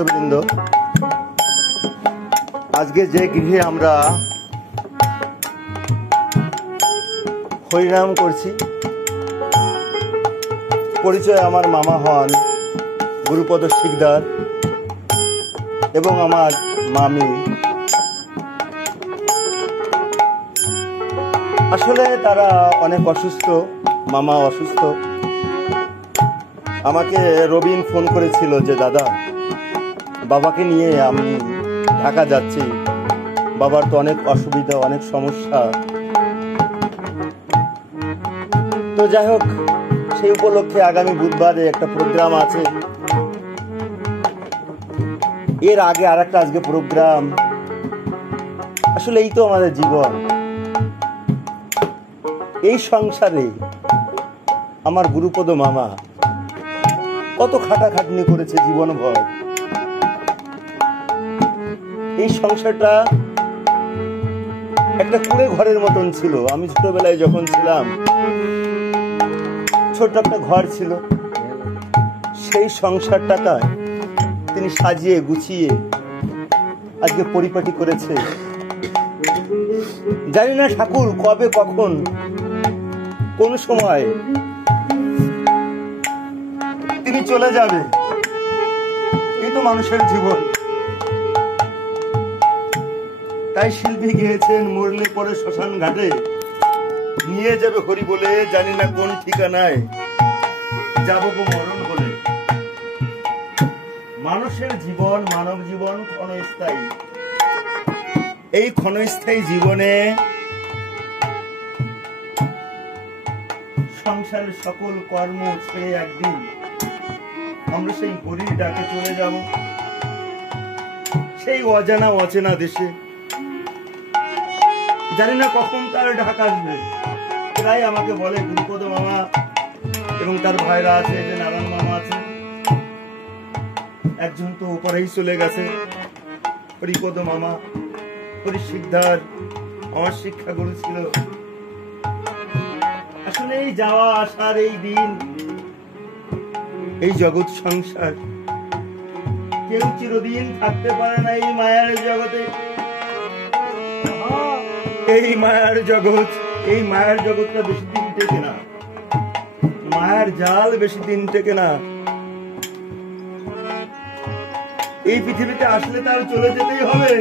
ভক্তবৃন্দ, আজকে যে গৃহে আমরা হরিনাম করছি, পরিচয় আমার মামা হন গুরুপদ শিকদার এবং আমার মামি। আসলে তারা অনেক অসুস্থ, মামা অসুস্থ। আমাকে রবিন ফোন করেছিল যে দাদা, বাবাকে নিয়ে আমি ঢাকা যাচ্ছি, বাবার তো অনেক অসুবিধা, অনেক সমস্যা। তো যাই হোক, সেই উপলক্ষে আগামী বুধবারে একটা প্রোগ্রাম আছে। এর আগে আর একটা আজকে প্রোগ্রাম। আসলে এই তো আমাদের জীবন। এই সংসারে আমার গুরুপদ মামা কত খাটাখাটনি করেছে জীবনভর। এই সংসারটা একটা কুঁড়ে ঘরের মতন ছিল। আমি ছোটবেলায় যখন ছিলাম, ছোট্ট একটা ঘর ছিল। সেই সংসারটাকে তিনি সাজিয়ে গুছিয়ে আজকে পরিপাটি করেছে। জানি না ঠাকুর কবে কখন কোন সময় তিনি চলে যাবে। এই তো মানুষের জীবন। তাই শিল্পী গিয়েছেন, মরলে পরে শ্মশান ঘাটে নিয়ে যাবে হরি বলে, জানি না কোন ঠিকানায় যাব গো মরণ বলে। মানুষের জীবন, মানব জীবন ক্ষণস্থায়ী। এই ক্ষণস্থায়ী জীবনে সংসারের সকল কর্ম ছেড়ে একদিন আমরা সেই হরির ডাকে চলে যাব, সেই অজানা অচেনা দেশে। জানি না কখন তার ডাক আসবে। প্রায় আমাকে বলে গুরুপদ মামা এবং তার ভাইরা আছে, যে নারায়ণ মামা আছে, একজন তো ওপরেই চলে গেছে, হরিপদ মামা, হরি শিকদার আমার শিক্ষা গুরু ছিল। আসলে এই যাওয়া আসার এই দিন, এই জগৎ সংসার, কেউ চিরদিন থাকতে পারে না এই মায়ার জগতে। এই মায়ার জগৎ, এই মায়ার জগৎটা বেশি দিন টেকে না। মায়ার জাল বেশি দিন টেকে না। এই পৃথিবীতে আসলে তার চলে যেতেই হবে।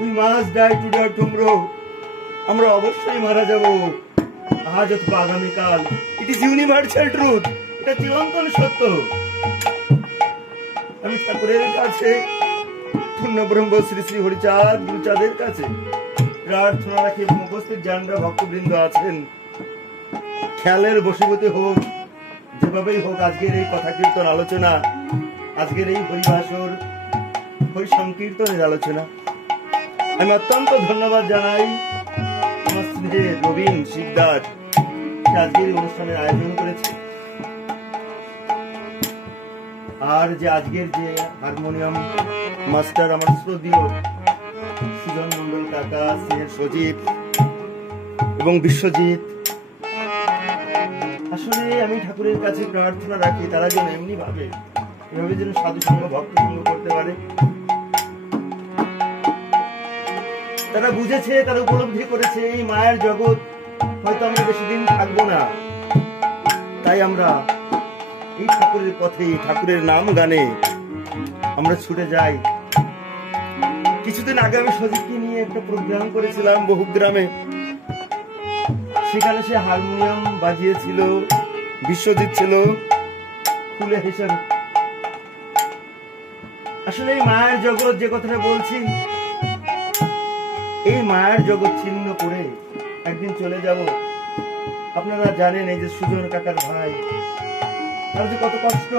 We must die today or tomorrow. আমরা অবশ্যই মারা যাব, আজ অথবা আগামীকাল। It is universal truth. এটা চিরন্তন সত্য। আমি ঠাকুরের কাছে, পূর্ণ ব্রহ্ম শ্রী শ্রী হরিচাঁদ গুরুচাঁদের কাছে প্রার্থনা রাখি এবং উপস্থিত যারা ভক্তবৃন্দ আছেন, খেয়ালের বশীভূত হোক, যেভাবেই হোক আজকের এই কথা কীর্তন আলোচনা, আজকের এই হরিভাষর, হরি সংকীর্তনের আলোচনা। আমি অত্যন্ত ধন্যবাদ জানাই আমার স্ত্রী রবিন শিকদার, আজকের অনুষ্ঠানের আয়োজন করেছে। আর যে আজকের যে হারমোনিয়াম মাস্টার আমার শ্রদ্ধেয় সুজন মন্ডল কাকা, স্নেহের সজীব এবং বিশ্বজিৎ। আসলে আমি ঠাকুরের কাছে প্রার্থনা রাখি তারা যেন এমনি ভাবে, এভাবে যেন সাধু সঙ্গ ভক্ত সঙ্গ করতে পারে। তারা বুঝেছে, তারা উপলব্ধি করেছে এই মায়ের জগৎ হয়তো আমরা বেশি দিন থাকবো না। তাই আমরা এই ঠাকুরের পথে, ঠাকুরের নাম গানে আমরা ছুটে যাই। কিছুদিন আগে আমি সজীবকে নিয়ে একটা প্রোগ্রাম করেছিলাম বহুগ্রামে। সেখানে সে হারমোনিয়াম বাজিয়েছিল, বিশ্বজিৎ ছিল ফুলে হিসাবে। আসলে এই মায়ের জগৎ, যে কথাটা বলছি, এই মায়ের জগৎ ছিন্ন করে একদিন চলে যাব। আপনারা জানেন এই যে সুজন কাকার ভাই, তার যে কত কষ্ট।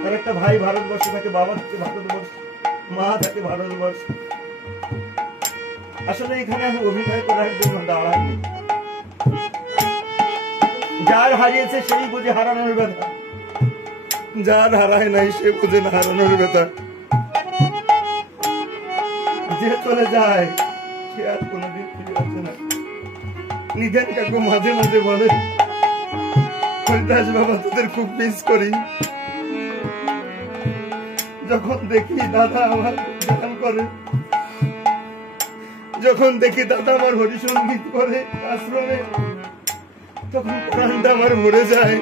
তার একটা ভাই ভারতবর্ষে থাকে, বাবা থাকে ভারতবর্ষ, মা থাকে ভারতবর্ষ। আসলে এখানে অভিনয় করার জন্য দাঁড়ায়নি। যার হারিয়েছে সেই বুঝে হারানোর ব্যথা, যার হারায় নাই সে বুঝে না হারানোর ব্যথা। যে চলে যায় সে আর কোনোদিন ফিরে আসে না। নিধান কাকু মাঝে মাঝে বলে, হরিদাস বাবা, তোদের খুব মিস করি। যখন দেখি দাদা আমার গান করে, যখন দেখি দাদা আমার হরিসঙ্গীত করে আশ্রমে, তখন প্রাণটা আমার মরে যায়।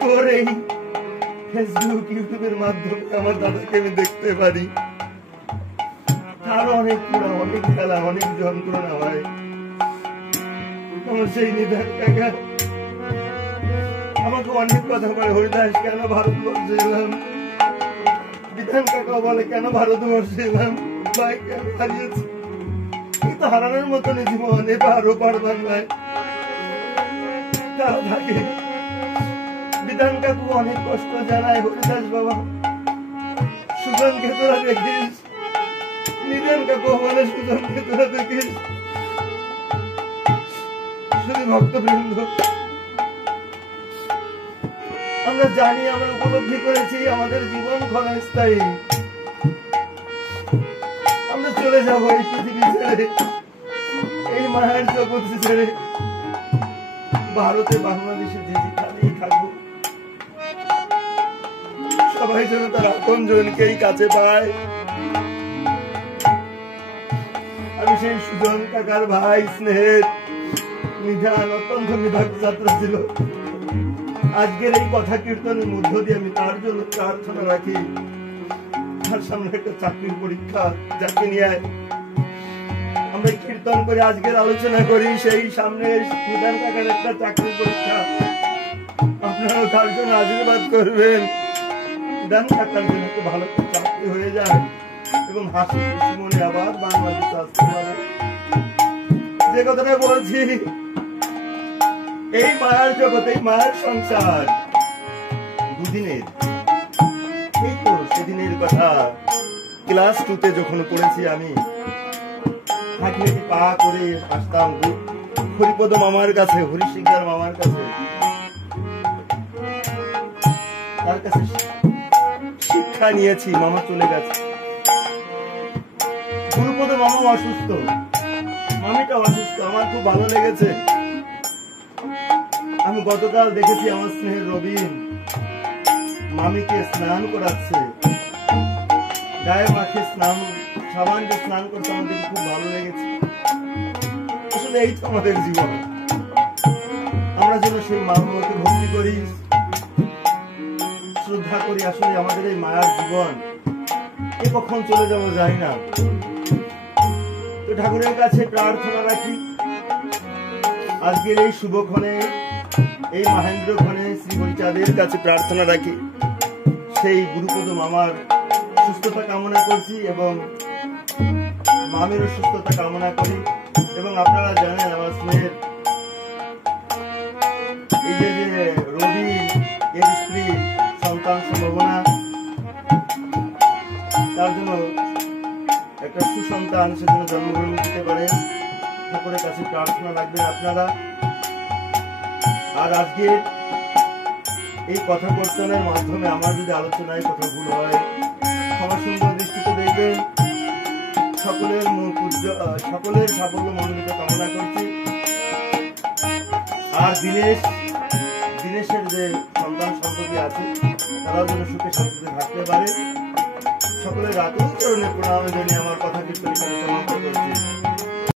তোর এই ফেসবুক ইউটিউবের মাধ্যমে আমার দাদাকে আমি দেখতে পারি। তারও অনেক পুরা, অনেক খেলা, অনেক যন্ত্রণা হয়। আমার সেই নিধান কাকা আমাকে অনেক কথা বলে, হরিদাস কেন ভারতবর্ষে এলাম? বিধান কাকা বলে কেন ভারতবর্ষে এলাম? ভাই কেন হারিয়েছি? কিন্তু হারানোর মতনই জীবন, এপার ওপার বাংলায় তারা থাকে। বিধান কাকু অনেক কষ্ট জানায়, হরিদাস বাবা সুজনকে তোরা দেখিস। নিধান কাকু বলে সুজনকে তোরা দেখিস। শুধু ভক্তবৃন্দ, আমরা জানি, আমরা উপলব্ধি করেছি আমাদের জীবন ক্ষণস্থায়ী। আমরা চলে যাব এই পৃথিবী ছেড়ে, এই মায়ের জগৎ ছেড়ে। ভারতে, বাংলাদেশে যে যেখানেই থাকবো, সবাই যেন তার আপন জনকেই কাছে পায়। আমি সেই সুজন কাকার ভাই, স্নেহের নিধান অত্যন্ত নিধান যাত্রা ছিল। আজকের এই কথা কীর্তনের মধ্য দিয়ে আমি তার জন্য প্রার্থনা রাখি। তার সামনে একটা চাকরির পরীক্ষা, যাকে নিয়ে আমরা কীর্তন করে আজকের আলোচনা করি, সেই সামনে নিধান কাকার একটা চাকরির পরীক্ষা। আপনারাও তার জন্য আশীর্বাদ করবেন। নিধান কাকার জন্য একটা ভালো চাকরি হয়ে যায় এবং হাসি খুশি মনে আবার বাংলাদেশ আসতে পারে। যে কথাটা বলছি, এই মায়ের জগৎ, এই মায়ের সংসার দুদিনের। এই তো সেদিনের কথা, ক্লাস 2-তে যখন পড়েছি আমি, হাঁটি হাঁটি পা করে আসতাম হরিপদ মামার কাছে, হরিশিকদার মামার কাছে। তার কাছে শিক্ষা নিয়েছি। মামা চলে গেছে, গুরুপদ মামা অসুস্থ, মামিটা অসুস্থ। আমার খুব ভালো লেগেছে। আমি গতকাল দেখেছি আমার স্নেহের রবিন মামিকে স্নান করাচ্ছে, গায়ে মাখে স্নান, সাবান দিয়ে স্নান করতে আমাদের খুব ভালো লেগেছে। আসলে এই তো আমাদের জীবন। আমরা যেন সেই মাকে ভক্তি করি, শ্রদ্ধা করি। আসলে আমাদের এই মায়ার জীবন, এ কখন চলে যাবো জানি না। তো ঠাকুরের কাছে প্রার্থনা রাখি, আজকের এই শুভক্ষণে, এই মহেন্দ্রক্ষণে শ্রী হরিচাঁদের কাছে প্রার্থনা রাখি। সেই গুরুপদ মামার সুস্থতা কামনা করছি এবং মামেরও সুস্থতা কামনা করি। এবং আপনারা জানেন আমার স্নেহের এই যে রবি, এর স্ত্রী সন্তান সম্ভাবনা, তার জন্য একটা সুসন্তান সেজন্য জন্মগ্রহণ করতে পারে। ঠাকুরের কাছে প্রার্থনা রাখবেন আপনারা। আর আজকে এই কথোপকথনের মাধ্যমে আমার যদি আলোচনায় কোথাও ভুল হয়, ক্ষমা সুন্দর দৃষ্টিতে দেখবেন। সকলের সাফল্য মনোনীত কামনা করছি। আর দিনেশের যে সন্তান সন্ততি আছে, তারাও যেন সুখে শান্তিতে থাকতে পারে। সকলের আকুল চরণে প্রণাম জানিয়ে আমার কথা কীর্তন সমাপ্ত করছি।